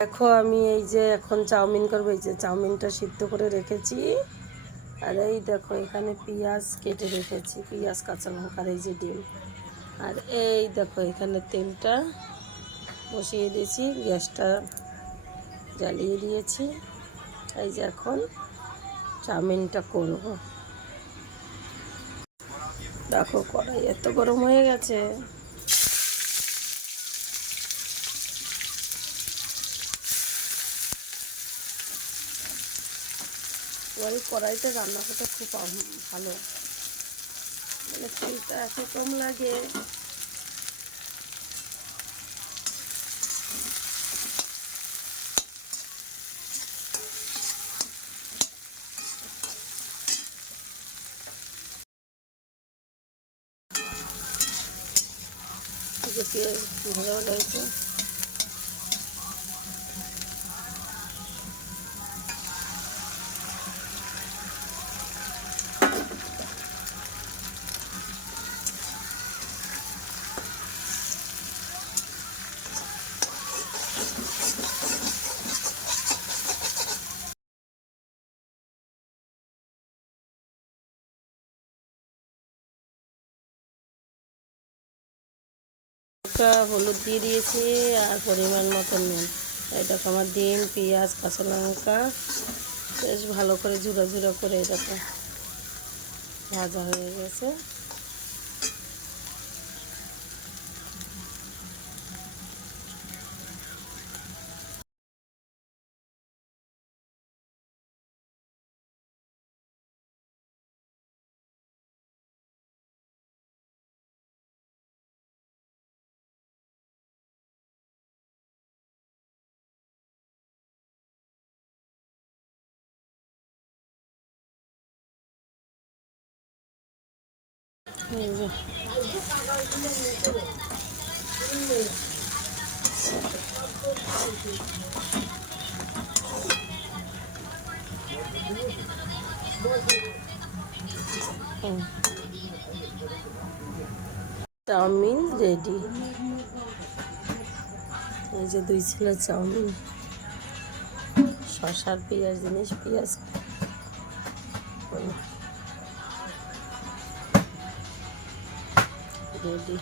দেখো আমি এই যে এখন চাউমিন করবো, এই যে চাউমিনটা সিদ্ধ করে রেখেছি। আর এই দেখো এখানে পেঁয়াজ কেটে রেখেছি, পেঁয়াজ কাঁচা লঙ্কা, আর এই যে ডিম। আর এই দেখো এখানে তেলটা বসিয়ে দিয়েছি, গ্যাসটা জ্বালিয়ে দিয়েছি। এই যে এখন চাউমিনটা করব। দেখো কড়াই এত গরম হয়ে গেছে। এবার এই কড়াইতে রান্না করতে খুব ভালো, মানে তেলটা এত কম লাগে। যে পেঁয়াজ ভাজা ভাজা হয়েছে, হলুদ দিয়ে দিয়েছি আর পরিমাণ মতন নুন। এটা আমার ডিম, পেঁয়াজ, কাঁচা লঙ্কা বেশ ভালো করে ঝুড়ো ঝুড়ো করে এটাকে ভাজা হয়ে গেছে। এই যে চাউমিন রেডি। এই যে 2 ছিল চাউমিন, শসার পেঁয়াজ জিনিস, পেঁয়াজ রেডি।